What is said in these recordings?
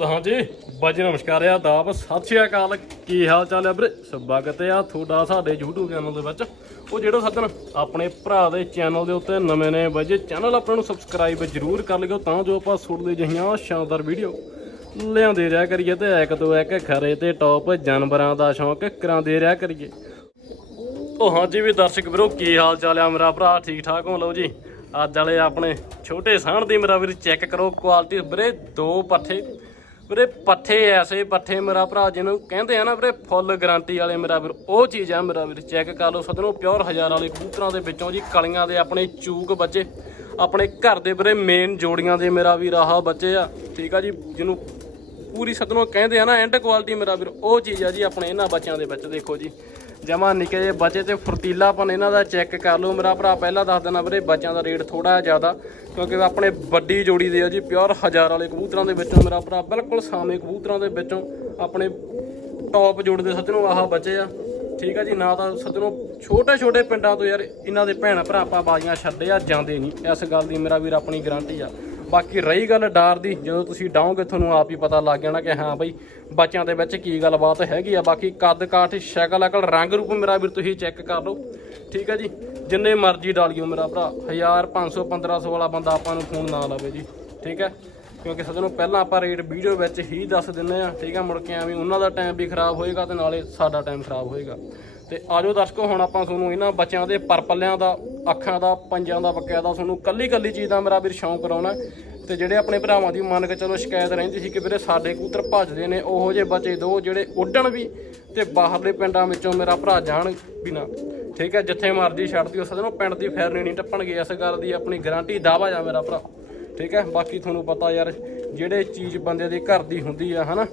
ਹਾਂਜੀ, ਬਾਜੀ ਨਮਸਕਾਰ ਆ ਦਾਬ ਸਤਿ ਸ਼੍ਰੀ ਅਕਾਲ। ਕੀ ਹਾਲ ਚਾਲ ਹੈ ਵੀਰੇ? ਸਵਾਗਤ ਆ ਤੁਹਾਡਾ ਸਾਡੇ YouTube ਚੈਨਲ ਦੇ ਵਿੱਚ। ਉਹ ਜਿਹੜਾ ਸੱਜਣ ਆਪਣੇ ਭਰਾ ਦੇ ਚੈਨਲ ਦੇ ਉੱਤੇ ਨਵੇਂ ਨੇ ਵਜੇ ਚੈਨਲ ਆਪਾਂ ਨੂੰ ਸਬਸਕ੍ਰਾਈਬ ਜ਼ਰੂਰ ਕਰ ਲਿਓ ਤਾਂ ਜੋ ਆਪਾਂ ਸੁਣਦੇ ਜਹੀਆਂ ਸ਼ਾਨਦਾਰ ਵੀਡੀਓ ਲਿਆਉਂਦੇ ਰਿਹਾ ਕਰੀਏ ਤੇ ਇੱਕ ਤੋਂ ਇੱਕ ਖਰੇ ਤੇ ਟੌਪ ਜਾਨਵਰਾਂ ਦਾ ਸ਼ੌਂਕ ਕਰਾਉਂਦੇ ਰਿਹਾ ਕਰੀਏ। ਉਹ ਹਾਂਜੀ ਵੀ ਦਰਸ਼ਕ ਵੀਰੋ, ਕੀ ਹਾਲ ਚਾਲ ਆ ਮੇਰਾ ਭਰਾ? ਠੀਕ ਠਾਕ ਹੋ? ਲਓ ਜੀ, ਅੱਜ ਵਾਲੇ ਆਪਣੇ ਛੋਟੇ ਸਾਹਣ ਦੀ ਮੇਰਾ ਵੀਰ ਚੈੱਕ ਕਰੋ ਕੁਆਲਿਟੀ ਵੀਰੇ, ਦੋ ਪੱਠੇ। ਵੀਰੇ ਪੱਠੇ ਐਸੇ, ਪੱਠੇ ਮੇਰਾ ਭਰਾ ਜਿਹਨੂੰ ਕਹਿੰਦੇ ਆ ਨਾ ਵੀਰੇ, ਫੁੱਲ ਗਾਰੰਟੀ ਵਾਲੇ ਮੇਰਾ ਵੀਰ, ਉਹ ਚੀਜ਼ ਆ ਮੇਰਾ ਵੀਰ, ਚੈੱਕ ਕਰ ਲਓ ਸਦਨੋਂ ਪਿਓਰ ਹਜ਼ਾਰ ਵਾਲੇ ਕਬੂਤਰਾਂ ਦੇ ਵਿੱਚੋਂ ਜੀ, ਕਲੀਆਂ ਦੇ ਆਪਣੇ ਚੂਕ ਬੱਚੇ, ਆਪਣੇ ਘਰ ਦੇ ਵੀਰੇ ਮੇਨ ਜੋੜੀਆਂ ਦੇ ਮੇਰਾ ਵੀ ਆਹ ਬੱਚੇ ਆ, ਠੀਕ ਆ ਜੀ, ਜਿਹਨੂੰ ਪੂਰੀ ਸਦਨੋਂ ਕਹਿੰਦੇ ਆ ਨਾ ਐਂਡ ਕੁਆਲਿਟੀ ਮੇਰਾ ਵੀਰ, ਉਹ ਚੀਜ਼ ਆ ਜੀ ਆਪਣੇ ਇਹਨਾਂ ਬੱਚਿਆਂ ਦੇ ਵਿੱਚ, ਦੇਖੋ ਜੀ। ਜਮਾ ਨਿੱਕੇ ਜਿਹੇ ਬੱਚੇ ਤੇ ਫੁਰਤੀਲਾਪਨ ਇਹਨਾਂ ਦਾ ਚੈੱਕ ਕਰ ਲਓ। ਮੇਰਾ ਭਰਾ ਪਹਿਲਾਂ ਦੱਸ ਦੇਣਾ ਵੀਰੇ, ਬੱਚਿਆਂ ਦਾ ਰੇਟ ਥੋੜਾ ਜ਼ਿਆਦਾ, ਕਿਉਂਕਿ ਆਪਣੇ ਵੱਡੀ ਜੋੜੀ ਦੇ ਆ ਜੀ, ਪਿਓਰ ਹਜ਼ਾਰ ਵਾਲੇ ਕਬੂਤਰਾਂ ਦੇ ਵਿੱਚੋਂ ਮੇਰਾ ਭਰਾ ਬਿਲਕੁਲ ਸਾਵੇਂ ਕਬੂਤਰਾਂ ਦੇ ਵਿੱਚੋਂ ਆਪਣੇ ਟੌਪ ਜੋੜ ਦੇ ਆਹ ਬੱਚੇ ਆ। ਠੀਕ ਆ ਜੀ, ਨਾ ਤਾਂ ਸੱਜਣੋਂ ਛੋਟੇ ਛੋਟੇ ਪਿੰਡਾਂ ਤੋਂ ਯਾਰ ਇਹਨਾਂ ਦੇ ਭੈਣ ਭਰਾ ਆਪਾਂ ਬਾਜ਼ੀਆਂ ਛੱਡੇ ਆ, ਜਾਂਦੇ ਨਹੀਂ। ਇਸ ਗੱਲ ਦੀ ਮੇਰਾ ਵੀਰ ਆਪਣੀ ਗਾਰੰਟੀ ਆ। ਬਾਕੀ ਰਹੀ ਗੱਲ ਡਾਰ ਦੀ, ਜਦੋਂ ਤੁਸੀਂ ਡਾਓਗੇ ਤੁਹਾਨੂੰ ਆਪ ਹੀ ਪਤਾ ਲੱਗ ਜਾਣਾ ਕਿ ਹਾਂ ਬਈ ਬੱਚਿਆਂ ਦੇ ਵਿੱਚ ਕੀ ਗੱਲਬਾਤ ਹੈਗੀ ਆ। ਬਾਕੀ ਕੱਦ ਕਾਠ, ਸ਼ਕਲ ਅਕਲ, ਰੰਗ ਰੂਪ ਮੇਰਾ ਵੀਰ ਤੁਸੀਂ ਚੈੱਕ ਕਰ ਲਓ। ਠੀਕ ਹੈ ਜੀ? ਜਿੰਨੇ ਮਰਜ਼ੀ ਡਾਲਿਓ ਮੇਰਾ ਭਰਾ। 1000 500 1500 ਵਾਲਾ ਬੰਦਾ ਆਪਾਂ ਨੂੰ ਫੋਨ ਨਾ ਲਾਵੇ ਜੀ। ਠੀਕ ਹੈ ਕਿਉਂਕਿ ਸੱਜਣੋਂ, ਪਹਿਲਾਂ ਆਪਾਂ ਰੇਟ ਵੀਡੀਓ ਵਿੱਚ ਹੀ ਦੱਸ ਦਿੰਨੇ ਆ। ਠੀਕ ਹੈ ਮੁੜ ਕੇ ਐਵੇਂ ਉਹਨਾਂ ਦਾ ਟਾਈਮ ਵੀ ਖਰਾਬ ਹੋਏਗਾ ਤੇ ਨਾਲੇ ਸਾਡਾ ਟਾਈਮ ਖਰਾਬ ਹੋਏਗਾ। ਤੇ ਆਜੋ ਦਰਸ਼ਕੋ, ਹੁਣ ਆਪਾਂ ਤੁਹਾਨੂੰ ਇਹਨਾਂ ਬੱਚਿਆਂ ਦੇ ਪਰਪੱਲਿਆਂ ਦਾ, ਅੱਖਾਂ ਦਾ, ਪੰਜਾਂ ਦਾ ਬਕਾਇਦਾ ਤੁਹਾਨੂੰ ਕੱਲੀ ਕੱਲੀ ਚੀਜ਼ ਦਾ ਮੇਰਾ ਵੀਰ ਸ਼ੌਂਕ ਕਰਾਉਣਾ ਤੇ ਜਿਹੜੇ ਆਪਣੇ ਭਰਾਵਾਂ ਦੀ ਮੰਨ ਕੇ ਚਲੋ ਸ਼ਿਕਾਇਤ ਰਹਿੰਦੀ ਸੀ ਕਿ ਵੀਰੇ ਸਾਡੇ ਕੂਤਰ ਭੱਜਦੇ ਨੇ, ਉਹੋ ਜਿਹੇ ਬਚੇ ਦੋ ਜਿਹੜੇ ਉੱਡਣ ਵੀ ਤੇ ਬਾਹਰਲੇ ਪਿੰਡਾਂ ਵਿੱਚੋਂ ਮੇਰਾ ਭਰਾ ਜਾਣ ਵੀ ਨਾ। ਠੀਕ ਹੈ, ਜਿੱਥੇ ਮਰਜ਼ੀ ਛੱਡ ਦਿਓ ਸਦਨੋਂ ਪਿੰਡ ਦੀ ਫੈਰਨੀ ਨਹੀਂ ਟੱਪਣਗੇ, ਇਸ ਗੱਲ ਦੀ ਆਪਣੀ ਗਾਰੰਟੀ ਦਾਵਾ ਜਾ ਮੇਰਾ ਭਰਾ। ਠੀਕ ਹੈ, ਬਾਕੀ ਤੁਹਾਨੂੰ ਪਤਾ ਯਾਰ, ਜਿਹੜੇ ਚੀਜ਼ ਬੰਦੇ ਦੇ ਘਰ ਦੀ ਹੁੰਦੀ ਆ, ਹਨਾ,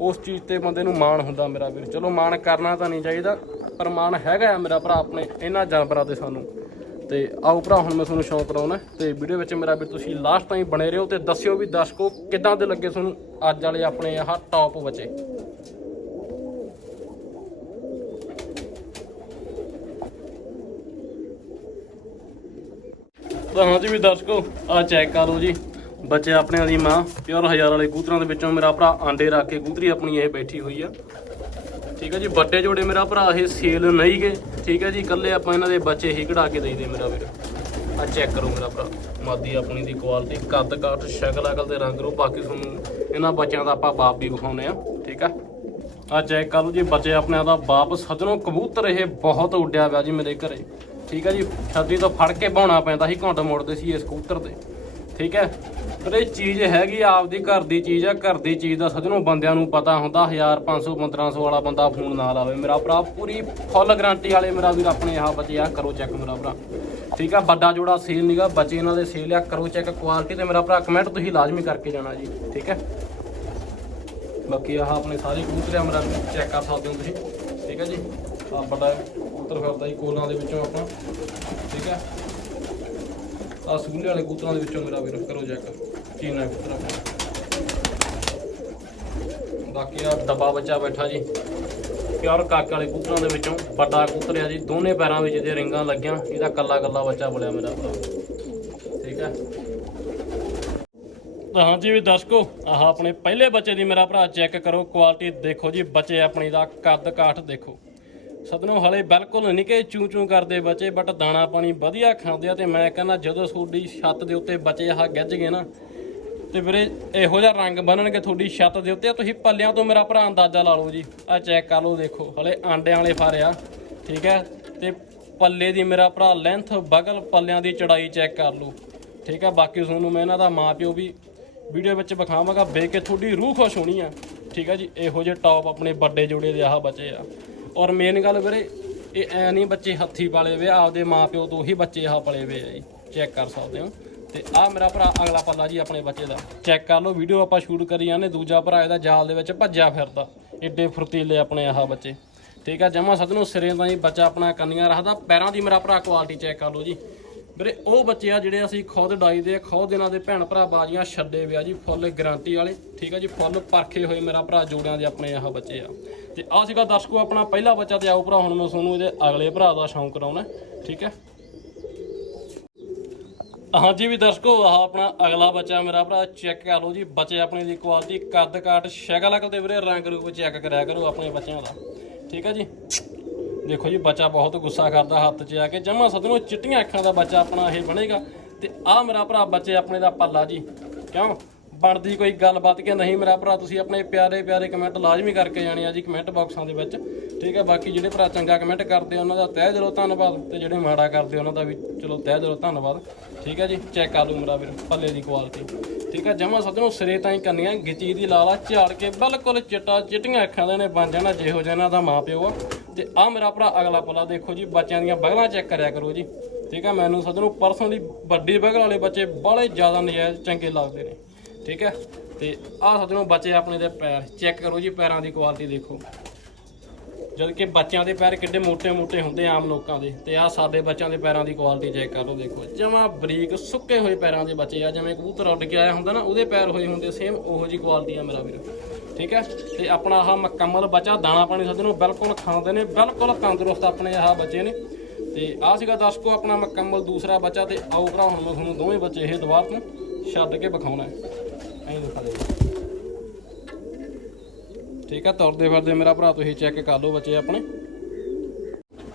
ਉਸ ਚੀਜ਼ ਤੇ ਬੰਦੇ ਨੂੰ ਮਾਣ ਹੁੰਦਾ ਮੇਰਾ ਵੀਰ। ਚਲੋ, ਮਾਣ ਕਰਨਾ ਤਾਂ ਨਹੀਂ ਚਾਹੀਦਾ। ਪ੍ਰਮਾਣ ਹੈਗਾ ਆ ਮੇਰਾ ਭਰਾ ਆਪਣੇ, ਇਹਨਾਂ ਜਾਨਵਰਾਂ ਤੇ ਸਾਨੂੰ। ਤੇ ਆਓ ਭਰਾ, ਹੁਣ ਮੈਂ ਤੁਹਾਨੂੰ ਸ਼ੌਂਕ ਕਰਾਉਣਾ ਤੇ ਵੀਡੀਓ ਵਿੱਚ ਮੇਰਾ ਵੀ ਤੁਸੀਂ ਲਾਸਟ ਤਾਈਂ ਬਣੇ ਰਹੋ ਤੇ ਦੱਸਿਓ ਵੀ ਦਰਸ਼ਕੋ ਕਿੱਦਾਂ ਦੇ ਲੱਗੇ ਤੁਹਾਨੂੰ ਅੱਜ ਵਾਲੇ ਆਪਣੇ ਆਹ ਟੌਪ ਬਚੇ। ਤਾਂ ਹਾਂਜੀ ਵੀ ਦਰਸ਼ਕੋ ਆ ਚੈੱਕ ਕਰ ਲਓ ਜੀ। ਬੱਚੇ ਆਪਣਿਆਂ ਦੀ ਮਾਂ, ਪਿਓਰ ਹਜ਼ਾਰ ਵਾਲੇ ਕਬੂਤਰਾਂ ਦੇ ਵਿੱਚੋਂ ਮੇਰਾ ਭਰਾ ਆਂਡੇ ਰੱਖ ਕੇ ਕਬੂਤਰੀ ਆਪਣੀ ਇਹ ਬੈਠੀ ਹੋਈ ਆ। ਠੀਕ ਹੈ ਜੀ, ਵੱਡੇ ਜੋੜੇ ਮੇਰਾ ਭਰਾ ਇਹ ਸੇਲ ਨਹੀਂ ਗਏ। ਠੀਕ ਹੈ ਜੀ, ਇਕੱਲੇ ਆਪਾਂ ਇਹਨਾਂ ਦੇ ਬੱਚੇ ਹੀ ਕਢਾ ਕੇ ਦੇਈਦੇ ਮੇਰਾ ਵੀਰ। ਆ ਚੈੱਕ ਕਰੋ ਮੇਰਾ ਭਰਾ, ਮਾਦੀ ਆਪਣੀ ਦੀ ਕੁਆਲਿਟੀ ਕੱਦ ਕਾਠ, ਸ਼ਕਲ, ਅਕਲ ਤੇ ਰੰਗ ਰੂਪ, ਬਾਕੀ ਤੁਹਾਨੂੰ ਇਹਨਾਂ ਬੱਚਿਆਂ ਦਾ ਆਪਾਂ ਬਾਪ ਵੀ ਵਿਖਾਉਨੇ ਆ ਠੀਕ ਆ ਆ ਚੈੱਕ ਕਰ ਲਓ ਜੀ, ਬੱਚੇ ਆਪਣਿਆਂ ਦਾ ਬਾਪ, ਸੱਜਣੋਂ ਕਬੂਤਰ ਇਹ ਬਹੁਤ ਉੱਡਿਆ ਪਿਆ ਜੀ ਮੇਰੇ ਘਰੇ। ਠੀਕ ਹੈ ਜੀ, ਛੱਤੀ ਤੋਂ ਫੜ ਕੇ ਬਾਉਣਾ ਪੈਂਦਾ ਸੀ, ਘੁੰਡ ਮੋੜਦੇ ਸੀ ਇਸ ਕਬੂਤਰ ਤੇ। ਠੀਕ ਹੈ? ਪਰ ਇਹ ਚੀਜ਼ ਹੈਗੀ, ਆਪਦੀ ਘਰ ਦੀ ਚੀਜ਼ ਆ ਘਰ ਦੀ ਚੀਜ਼ ਦਾ ਸੱਜਣੋਂ ਬੰਦਿਆਂ ਨੂੰ ਪਤਾ ਹੁੰਦਾ 1000 500 1500 ਵਾਲਾ ਬੰਦਾ ਫੋਨ ਨਾ ਲਾਵੇ। ਮੇਰਾ ਭਰਾ ਪੂਰੀ ਫੁੱਲ ਗਾਰੰਟੀ ਵਾਲੇ ਮੇਰਾ ਵੀਰ ਆਪਣੇ ਆਹ ਬੱਚੇ ਆ, ਕਰੋ ਚੈੱਕ ਮੇਰਾ ਭਰਾ। ਠੀਕ ਆ ਵੱਡਾ ਜੋੜਾ ਸੇਲ ਨੀਗਾ, ਬੱਚੇ ਇਹਨਾਂ ਦੇ ਸੇਲ ਆ, ਕਰੋ ਚੈੱਕ ਕੁਆਲਿਟੀ ਤੇ ਮੇਰਾ ਭਰਾ ਕਮੈਂਟ ਤੁਸੀਂ ਲਾਜ਼ਮੀ ਕਰਕੇ ਜਾਣਾ ਜੀ, ਠੀਕ ਹੈ? ਬਾਕੀ ਆਹ ਆਪਣੇ ਸਾਰੇ ਕਬੂਤਰ ਆ, ਮੇਰਾ ਚੈੱਕ ਕਰ ਸਕਦੇ ਹੋ ਤੁਸੀਂ। ਠੀਕ ਹੈ ਜੀ? ਆ ਵੱਡਾ ਕਬੂਤਰ ਫਿਰਦਾ ਜੀ, ਕੋਲਾਂ ਦੇ ਵਿੱਚੋਂ ਆਪਣਾ। ਠੀਕ ਹੈ? ਆ ਸੂਲੇ ਵਾਲੇ ਕੂਤਰਾਂ ਦੇ ਵਿੱਚੋਂ ਮੇਰਾ ਵੀਰ ਕਰੋ ਚੈੱਕ ਚੀਨਾ ਕਬੂਤਰ ਬਾਕੀ ਆ ਡੱਬਾ ਬੱਚਾ ਬੈਠਾ ਜੀ। ਪਿਓਰ ਕੱਕ ਵਾਲੇ ਕੂਤਰਾਂ ਦੇ ਵਿੱਚੋਂ ਵੱਡਾ ਕਬੂਤਰ ਜੀ। ਦੋਨੇ ਪੈਰਾਂ ਵਿੱਚ ਇਹਦੇ ਰਿੰਗਾਂ ਲੱਗੀਆਂ, ਇਹਦਾ ਕੱਲਾ ਕੱਲਾ ਬੱਚਾ ਬੋਲਿਆ ਮੇਰਾ ਭਰਾ। ਠੀਕ ਹੈ ਤਾਂ ਹਾਂਜੀ ਵੀ ਦਰਸ਼ਕੋ, ਆਹ ਆਪਣੇ ਪਹਿਲੇ ਬੱਚੇ ਦੀ ਮੇਰਾ ਭਰਾ ਚੈੱਕ ਕਰੋ। ਕੁਆਲਿਟੀ ਦੇਖੋ ਜੀ, ਬੱਚੇ ਆਪਣੀ ਦਾ ਕੱਦ ਕਾਠ ਦੇਖੋ। ਸਦਨੋਂ ਹਲੇ ਬਿਲਕੁਲ ਨਿੱਕੇ ਚੂੰ ਚੂ ਕਰਦੇ ਬੱਚੇ ਬਟ ਦਾਣਾ ਪਾਣੀ ਵਧੀਆ ਖਾਂਦੇ ਆ ਤੇ ਮੈਂ ਕਹਿੰਦਾ ਜਦੋਂ ਤੁਹਾਡੀ ਛੱਤ ਦੇ ਉੱਤੇ ਬੱਚੇ ਆਹ ਗੱਜ ਗਏ ਨਾ, ਤੇ ਵੀਰੇ ਇਹੋ ਜਿਹਾ ਰੰਗ ਬਣਨਗੇ ਤੁਹਾਡੀ ਛੱਤ ਦੇ ਉੱਤੇ, ਤੁਸੀਂ ਪੱਲਿਆਂ ਤੋਂ ਮੇਰਾ ਭਰਾ ਅੰਦਾਜ਼ਾ ਲਾ ਲਓ ਜੀ। ਆ ਚੈੱਕ ਕਰ ਲਓ ਦੇਖੋ, ਹਲੇ ਆਂਡਿਆਂ ਵਾਲੇ ਫਾਰਿਆ ਠੀਕ ਹੈ? ਤੇ ਪੱਲੇ ਦੀ ਮੇਰਾ ਭਰਾ ਲੈਂਥ ਬਗਲ ਪੱਲਿਆਂ ਦੀ ਚੜਾਈ ਚੈੱਕ ਕਰ ਲਓ, ਠੀਕ ਹੈ? ਬਾਕੀ ਤੁਹਾਨੂੰ ਮੈਂ ਇਹਨਾਂ ਦਾ ਮਾਂ ਪਿਓ ਵੀ ਵੀਡੀਓ ਵਿੱਚ ਵਿਖਾਵਾਂਗਾ, ਵੇਖ ਕੇ ਤੁਹਾਡੀ ਰੂਹ ਖੁਸ਼ ਹੋਣੀ ਆ, ਠੀਕ ਹੈ ਜੀ? ਇਹੋ ਜਿਹੇ ਟੌਪ ਆਪਣੇ ਵੱਡੇ ਜੋੜੇ ਦੇ ਆਹ ਬਚੇ ਆ। ਔਰ ਮੇਨ ਗੱਲ ਵੀਰੇ, ਇਹ ਐ ਨਹੀਂ ਬੱਚੇ ਹੱਥੀ ਪਾਲੇ ਵੇ, ਆਪਦੇ ਮਾਪਿਓ ਤੋਂ ਹੀ ਬੱਚੇ ਆਹ ਪਲੇ ਵੇ ਆ ਜੀ ਚੈੱਕ ਕਰ ਸਕਦੇ ਹੋ। ਤੇ ਆ ਮੇਰਾ ਭਰਾ ਅਗਲਾ ਪੱਲਾ ਜੀ ਆਪਣੇ ਬੱਚੇ ਦਾ। ਚੈੱਕ ਕਰ ਲਓ ਵੀਡੀਓ ਆਪਾਂ ਸ਼ੂਟ ਕਰੀ ਜਾਂਦੇ, ਦੂਜਾ ਭਰਾ ਇਹਦਾ ਜਾਲ ਦੇ ਵਿੱਚ ਭੱਜਿਆ ਫਿਰਦਾ, ਏਡੇ ਫੁਰਤੀਲੇ ਆਪਣੇ ਆਹ ਬੱਚੇ। ਠੀਕ ਆ, ਜਮਾ ਸਦਨੋਂ ਸਿਰੇ ਦਾ ਹੀ ਬੱਚਾ ਆਪਣਾ ਕੰਨੀਆਂ ਰੱਖਦਾ, ਪੈਰਾਂ ਦੀ ਮੇਰਾ ਭਰਾ ਕੁਆਲਿਟੀ ਚੈੱਕ ਕਰ ਲਓ ਜੀ। ਵੀਰੇ, ਉਹ ਬੱਚੇ ਆ ਜਿਹੜੇ ਅਸੀਂ ਖੁਦ ਡਾਈਦੇ ਆ, ਖੁਦ ਇਹਨਾਂ ਦੇ ਭੈਣ ਭਰਾ ਬਾਜੀਆਂ ਛੱਡੇ ਵਿਆ ਜੀ, ਫੁੱਲ ਗਾਰੰਟੀ ਵਾਲੇ। ਠੀਕ ਆ ਜੀ, ਫੁੱਲ ਪਰਖੇ ਹੋਏ ਮੇਰਾ ਭਰਾ ਜੋੜਿਆਂ ਦੇ ਆਪਣੇ ਆਹ ਬੱਚੇ ਆ। ਤੇ ਆ ਸੀਗਾ ਦਰਸ਼ਕੋ, ਆਪਣਾ ਪਹਿਲਾ ਬੱਚਾ ਤੇ ਆਓ ਭਰਾ, ਹੁਣ ਮੈਂ ਤੁਹਾਨੂੰ ਇਹਦੇ ਅਗਲੇ ਭਰਾ ਦਾ ਸ਼ੌਂਕ ਕਰਾਉਣਾ, ਠੀਕ ਹੈ? ਹਾਂਜੀ ਵੀ ਦਰਸ਼ਕੋ, ਆਹ ਆਪਣਾ ਅਗਲਾ ਬੱਚਾ ਮੇਰਾ ਭਰਾ ਚੈੱਕ ਕਰ ਲਓ ਜੀ, ਬੱਚੇ ਆਪਣੇ ਦੀ ਕੁਆਲਿਟੀ ਕੱਦ ਕਾਟ ਸ਼ਕਲ ਅਕਲ ਦੇ ਵੀਰੇ, ਰੰਗ ਰੂਪ ਚੈੱਕ ਕਰਿਆ ਕਰੋ ਆਪਣੇ ਬੱਚਿਆਂ ਦਾ, ਠੀਕ ਹੈ ਜੀ? ਦੇਖੋ ਜੀ, ਬੱਚਾ ਬਹੁਤ ਗੁੱਸਾ ਕਰਦਾ, ਹੱਥ 'ਚ ਆ ਕੇ, ਜਮਾ ਸਦਨੋਂ ਚਿੱਟੀਆਂ ਅੱਖਾਂ ਦਾ ਬੱਚਾ ਆਪਣਾ ਇਹ ਬਣੇਗਾ, ਤੇ ਆ ਮੇਰਾ ਭਰਾ ਬੱਚੇ ਆਪਣੇ ਦਾ ਪੱਲਾ ਜੀ, ਕਿਉਂ? ਬਣਦੀ ਕੋਈ ਗੱਲਬਾਤ ਕਿ ਨਹੀਂ ਮੇਰਾ ਭਰਾ, ਤੁਸੀਂ ਆਪਣੇ ਪਿਆਰੇ ਪਿਆਰੇ ਕਮੈਂਟ ਲਾਜ਼ਮੀ ਕਰਕੇ ਜਾਣੇ ਆ ਜੀ ਕਮੈਂਟ ਬਾਕਸਾਂ ਦੇ ਵਿੱਚ, ਠੀਕ ਹੈ? ਬਾਕੀ ਜਿਹੜੇ ਭਰਾ ਚੰਗਾ ਕਮੈਂਟ ਕਰਦੇ ਉਹਨਾਂ ਦਾ ਤਹਿ ਦਿਲੋਂ ਧੰਨਵਾਦ ਤੇ ਜਿਹੜੇ ਮਾੜਾ ਕਰਦੇ ਉਹਨਾਂ ਦਾ ਵੀ ਚਲੋ ਤਹਿ ਦਿਲੋਂ ਧੰਨਵਾਦ, ਠੀਕ ਹੈ ਜੀ? ਚੈੱਕ ਕਰ ਲਓ ਮੇਰਾ ਵੀਰ, ਪੱਲੇ ਦੀ ਕੁਆਲਿਟੀ ਠੀਕ ਹੈ? ਜਮਾ ਸਦਨੋਂ ਸਿਰੇ ਤਾਂ ਹੀ ਕੰਨੀਆਂ, ਗਿਚੀ ਦੀ ਲਾਲਾ ਝਾੜ ਕੇ ਬਿਲਕੁਲ ਚਿੱਟਾ, ਚਿੱਟੀਆਂ ਅੱਖਾਂ ਦੇ ਨੇ, ਬਣ ਜਾਣਾ ਜਿਹੋ ਜਿਹਾ ਇਹਨਾਂ ਦਾ ਮਾਂ ਪਿਓ ਆ। ਤੇ ਆ ਮੇਰਾ ਭਰਾ ਅਗਲਾ ਪੱਲਾ ਦੇਖੋ ਜੀ, ਬੱਚਿਆਂ ਦੀਆਂ ਬਗਲਾਂ ਚੈੱਕ ਕਰਿਆ ਕਰੋ ਜੀ, ਠੀਕ ਹੈ? ਮੈਨੂੰ ਸਦਨੋਂ ਪਰਸਨਲੀ ਵੱਡੀ ਬਗਲ ਵਾਲੇ ਬੱਚੇ ਬਾਹਲੇ ਜ਼ਿਆਦਾ ਨਜਾਇਜ਼ ਚੰਗੇ ਲੱਗਦੇ ਨੇ। ਠੀਕ ਹੈ? ਤੇ ਆਹ ਸੱਜਣੋ ਬੱਚੇ ਆਪਣੇ ਦੇ ਪੈਰ ਚੈੱਕ ਕਰੋ ਜੀ ਪੈਰਾਂ ਦੀ ਕੁਆਲਿਟੀ ਦੇਖੋ। ਜਦ ਕਿ ਬੱਚਿਆਂ ਦੇ ਪੈਰ ਕਿੱਡੇ ਮੋٹے-ਮੋٹے ਹੁੰਦੇ ਆਮ ਲੋਕਾਂ ਦੇ, ਤੇ ਆਹ ਸਾਡੇ ਬੱਚਿਆਂ ਦੇ ਪੈਰਾਂ ਦੀ ਕੁਆਲਿਟੀ ਚੈੱਕ ਕਰ ਲਓ, ਦੇਖੋ। ਜਮਾ ਬਰੀਕ ਸੁੱਕੇ ਹੋਏ ਪੈਰਾਂ ਦੇ ਬੱਚੇ ਆ, ਜਿਵੇਂ ਕਬੂਤਰ ਉੱਡ ਕੇ ਆਇਆ ਹੁੰਦਾ ਨਾ, ਉਹਦੇ ਪੈਰ ਹੋਏ ਹੁੰਦੇ ਸੇਮ ਉਹੋ ਜੀ ਕੁਆਲਿਟੀ ਆ ਮੇਰਾ ਵੀਰ। ਠੀਕ ਹੈ? ਤੇ ਆਪਣਾ ਆਹ ਮੁਕੰਮਲ ਬੱਚਾ, ਦਾਣਾ ਪਾਣੀ ਸੱਜਣੋ ਬਿਲਕੁਲ ਖਾਂਦੇ ਨੇ, ਬਿਲਕੁਲ ਤੰਦਰੁਸਤ ਆਪਣੇ ਆਹ ਬੱਚੇ ਨੇ। ਤੇ ਆਹ ਸੀਗਾ ਦਰਸ਼ਕੋ ਆਪਣਾ ਮੁਕੰਮਲ ਦੂਸਰਾ ਬੱਚਾ, ਤੇ ਆਓ ਭਰਾ, ਹੁਣ ਮੈਂ ਤੁਹਾਨੂੰ ਦੋਵੇਂ ਬੱਚੇ ਇਹ ਦੁਬਾਰਾ ਤੋਂ ਛੱਡ ਕੇ ਵਿਖਾਉਣਾ ਹੈ। ਐਂ ਦਿਖਾ ਠੀਕ ਹੈ ਤੁਰਦੇ ਫਿਰਦੇ ਮੇਰਾ ਭਰਾ, ਤੁਸੀਂ ਚੈੱਕ ਕਰ ਲਓ ਬੱਚੇ ਆਪਣੇ।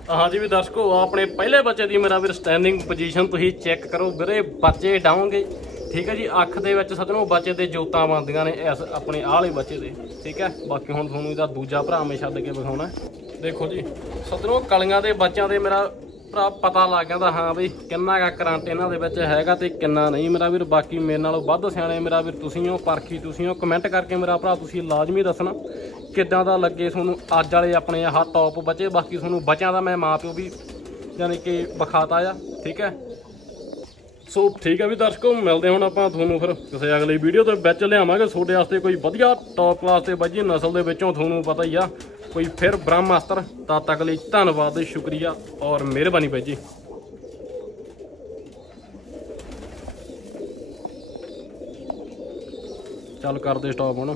ਹਾਂਜੀ ਵੀ ਦਰਸ਼ਕੋ, ਆਪਣੇ ਪਹਿਲੇ ਬੱਚੇ ਦੀ ਮੇਰਾ ਵੀਰ ਸਟੈਂਡਿੰਗ ਪੋਜੀਸ਼ਨ ਤੁਸੀਂ ਚੈੱਕ ਕਰੋ, ਵੀਰੇ ਬੱਚੇ ਡਾਉਂਗੇ। ਠੀਕ ਹੈ ਜੀ, ਅੱਖ ਦੇ ਵਿੱਚ ਸਦਨੋਂ ਬੱਚੇ ਦੇ ਜੋਤਾਂ ਬੰਦੀਆਂ ਨੇ ਇਸ ਆਪਣੇ ਆਹ ਵਾਲੇ ਬੱਚੇ ਦੇ। ਠੀਕ ਹੈ ਬਾਕੀ ਹੁਣ ਤੁਹਾਨੂੰ ਇਹਦਾ ਦੂਜਾ ਭਰਾ ਮੈਂ ਛੱਡ ਕੇ ਵਿਖਾਉਣਾ। ਦੇਖੋ ਜੀ ਸਦਨੋਂ ਕਲੀਆਂ ਦੇ ਬੱਚਿਆਂ ਦੇ ਮੇਰਾ ਭਰਾ, ਪਤਾ ਲੱਗ ਜਾਂਦਾ ਹਾਂ ਬਈ, ਕਿੰਨਾ ਕਾ ਕਰੰਟ ਇਹਨਾਂ ਦੇ ਵਿੱਚ ਹੈਗਾ ਤੇ ਕਿੰਨਾ ਨਹੀਂ। ਮੇਰਾ ਵੀਰ, ਬਾਕੀ ਮੇਰੇ ਨਾਲੋਂ ਵੱਧ ਸਿਆਣੇ ਮੇਰਾ ਵੀਰ, ਤੁਸੀਂ ਹੋ, ਪਰਖੀ ਤੁਸੀਂ ਹੋ ਕਮੈਂਟ ਕਰਕੇ ਮੇਰਾ ਭਰਾ, ਤੁਸੀਂ ਲਾਜ਼ਮੀ ਦੱਸਣਾ ਕਿੱਦਾਂ ਦਾ ਲੱਗੇ ਤੁਹਾਨੂੰ ਅੱਜ ਵਾਲੇ ਆਪਣੇ ਆਹ ਟੌਪ ਬੱਚੇ। ਬਾਕੀ ਤੁਹਾਨੂੰ ਬੱਚਿਆਂ ਦਾ ਮੈਂ ਮਾਂ ਪਿਓ ਵੀ ਯਾਨੀ ਕਿ ਵਿਖਾਤਾ ਆ, ਠੀਕ ਹੈ? ਸੋ ਠੀਕ ਹੈ ਵੀ ਦਰਸ਼ਕੋ, ਮਿਲਦੇ ਹੁਣ ਆਪਾਂ ਤੁਹਾਨੂੰ ਫਿਰ ਕਿਸੇ ਅਗਲੀ ਵੀਡੀਓ ਦੇ ਵਿੱਚ ਲਿਆਵਾਂਗੇ। ਤੁਹਾਡੇ ਵਾਸਤੇ ਕੋਈ ਵਧੀਆ ਟੌਪ ਕਲਾਸ ਤੇ ਵਧੀਆ ਨਸਲ ਦੇ ਵਿੱਚੋਂ ਤੁਹਾਨੂੰ ਪਤਾ ਹੀ ਆ ਕੋਈ ਫਿਰ ਬ੍ਰਹਮਾਸਤਰ ਤਦ ਤੱਕ ਲਈ ਧੰਨਵਾਦ ਤੇ ਸ਼ੁਕਰੀਆ ਔਰ ਮਿਹਰਬਾਨੀ ਭਾਈ ਜੀ। ਚੱਲ ਕਰਦੇ ਸਟਾਪ ਹੁਣ।